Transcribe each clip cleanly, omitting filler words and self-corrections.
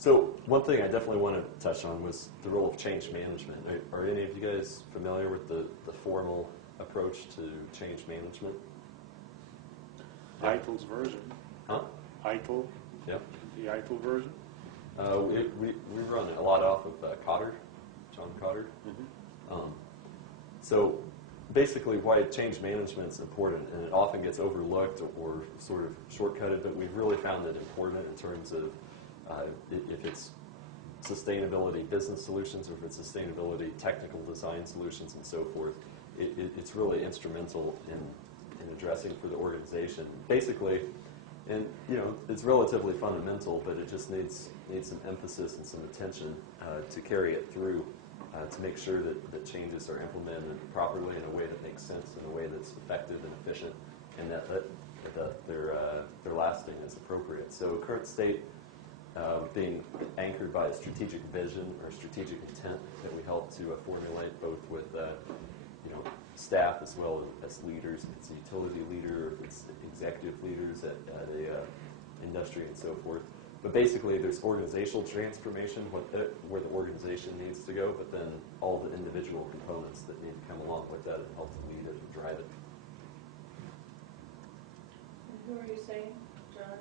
So one thing I definitely want to touch on was the role of change management. Are any of you guys familiar with the formal approach to change management? Eitel's version. Huh? Eitel. Yep. The Eitel version. We run a lot off of Cotter, John Cotter. Mm-hmm. So basically why change management is important, and it often gets overlooked or sort of shortcutted, but we've really found it important in terms of if it's sustainability business solutions or if it's sustainability technical design solutions and so forth. It's really instrumental in addressing for the organization. Basically, and it's relatively fundamental, but it just needs some emphasis and some attention to carry it through, to make sure that changes are implemented properly in a way that makes sense, in a way that's effective and efficient, and that they're lasting as appropriate. So current state being anchored by a strategic vision or strategic intent that we help to formulate both with staff as well as leaders, if it's a utility leader, or if it's executive leaders at a industry and so forth. But basically there's organizational transformation, where the organization needs to go, but then all the individual components that need to come along with that and help to lead it and drive it. And who are you saying, John?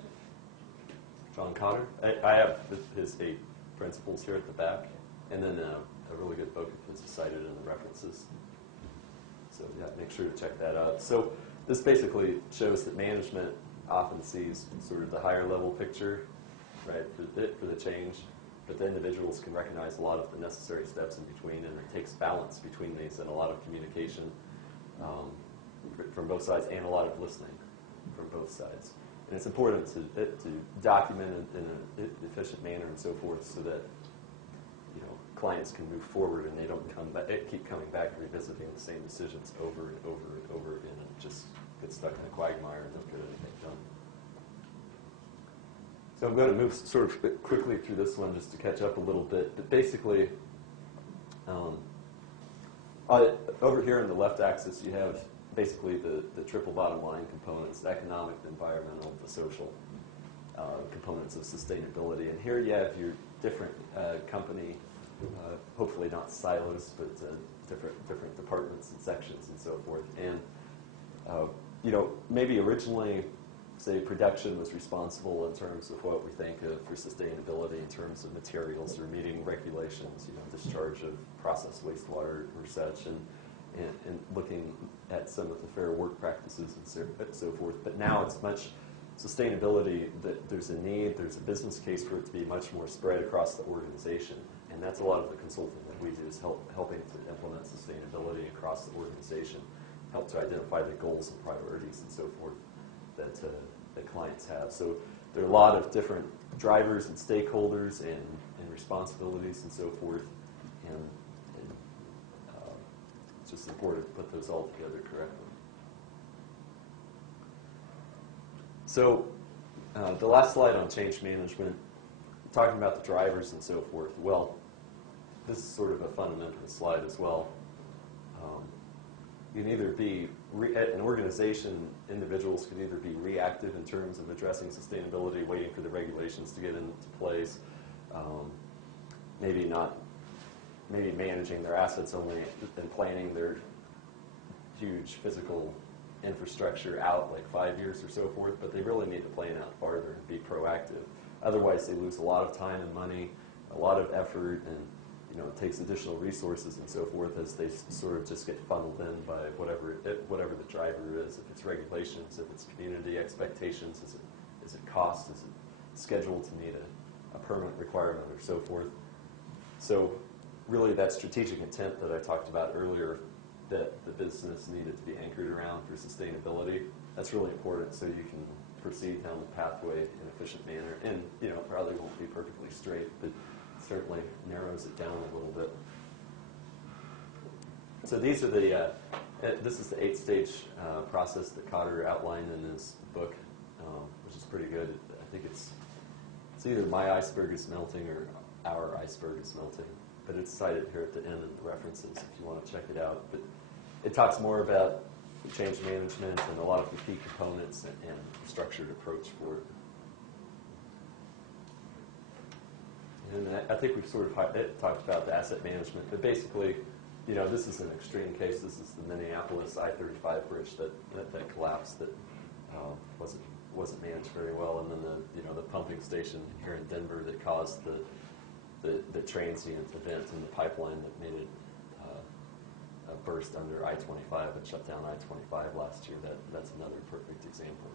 John Cotter. I have his 8 principles here at the back, and then a really good book of his is cited in the references. So yeah, make sure to check that out. So this basically shows that management often sees sort of the higher level picture, right, for the change, but the individuals can recognize a lot of the necessary steps in between, and it takes balance between these and a lot of communication from both sides and a lot of listening from both sides. And it's important to document it in an efficient manner and so forth, so that clients can move forward and they don't keep coming back and revisiting the same decisions over and over and over again, and just get stuck in a quagmire and don't get anything done. So I'm going to move sort of quickly through this one just to catch up a little bit. But basically, over here on the left axis, you have basically the triple bottom line components: the economic, the environmental, the social components of sustainability. And here you have your different company, hopefully not silos, but different departments and sections and so forth. And maybe originally, say, production was responsible in terms of what we think of for sustainability in terms of materials or meeting regulations, discharge of processed wastewater or such, and looking at some of the fair work practices and so forth. But now it's much sustainability, that there's a need, there's a business case for it to be much more spread across the organization. And that's a lot of the consulting that we do, is helping to implement sustainability across the organization, help to identify the goals and priorities and so forth that clients have. So there are a lot of different drivers and stakeholders and responsibilities and so forth, and it's just important to put those all together correctly. So the last slide on change management, talking about the drivers and so forth. Well, this is sort of a fundamental slide as well. You can either be, an organization, individuals can either be reactive in terms of addressing sustainability, waiting for the regulations to get into place, maybe managing their assets only and planning their huge physical infrastructure out like 5 years or so forth, but they really need to plan out farther and be proactive. Otherwise, they lose a lot of time and money, a lot of effort, and it takes additional resources and so forth as they sort of just get funneled in by whatever the driver is. If it's regulations, if it's community expectations, is it cost, is it scheduled to meet a permanent requirement or so forth. So really that strategic intent that I talked about earlier, that the business needed to be anchored around for sustainability, that's really important, so you can proceed down the pathway in an efficient manner. And probably won't be perfectly straight, but certainly narrows it down a little bit. So these are this is the 8-stage process that Cotter outlined in his book, which is pretty good. I think it's either My Iceberg is Melting or Our Iceberg is Melting, but it's cited here at the end in the references if you want to check it out. But it talks more about change management and a lot of the key components and structured approach for it. And I think we've sort of talked about the asset management, but basically, this is an extreme case. This is the Minneapolis I-35 bridge that collapsed that wasn't managed very well, and then the pumping station here in Denver that caused the transient event in the pipeline that made it burst under I-25 and shut down I-25 last year. That's another perfect example.